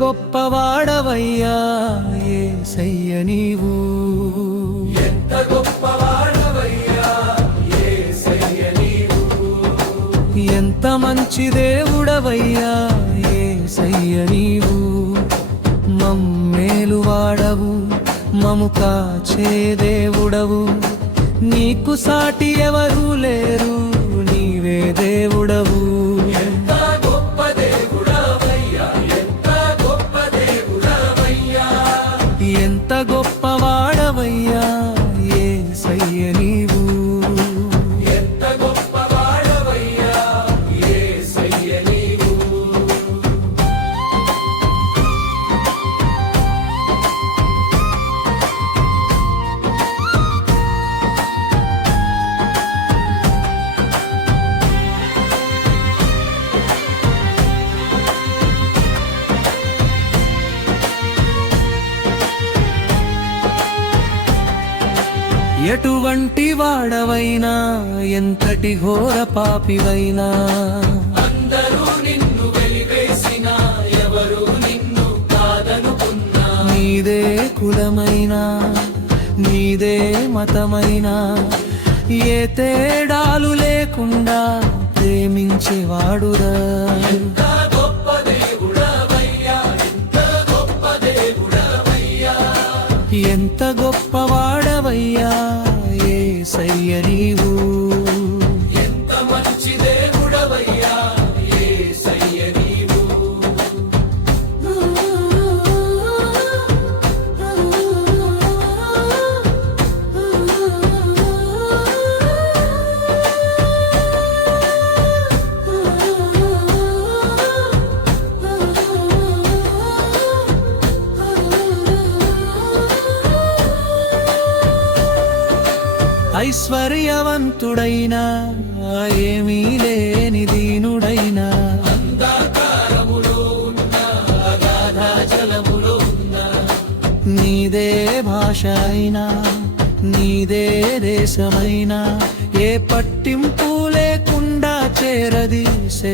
గొప్పవాడవయ్యా యేసయ్య నీవు, ఎంత గొప్పవాడవయ్యా యేసయ్య నీవు, ఎంత మంచి దేవుడవయ్యా యేసయ్య నీవు. మమ్మేలు వాడవు, మము కాచే దేవుడవు, నీకు సాటి ఎవరు లేరు, నీవే దేవుడవు. ఎంత గొప్ప దేవుడవయ్యా, ఎంత గొప్ప దేవుడవయ్యా, ఎంత గొప్పవాడవయ్యా యేసయ్య నీవు, ఎంత గొప్పవాడవయ్యా యేసయ్య నీవు. ఎటువంటి వాడవైనా, ఎంతటి ఘోర పాపివైనా, అందరూ నిన్ను వెలివేసినా, ఎవరు నిన్ను కాదనుకున్నా, నీదే కులమైనా, నీదే మతమైనా, ఏ తేడాలు లేకుండా ప్రేమించేవాడురా. ఎంత గొప్ప దేవుడవయ్యా, ఎంత గొప్ప దేవుడవయ్యా, ఎంత గొప్పవాడవయ్యా యేసయ్య నీవు, ఎంత మంచి దేవుడవయ్యా యేసయ్య నీవు. ఐశ్వర్యవంతుడైనా, ఏమీ లేని దీనుడైనా, అంధకారములో ఉన్న అగాధ జలములో ఉన్న, నీదే భాష అయినా, నీదే దేశమైనా, ఏ పట్టింపు లేకుండా చేరదీసేవాడురా.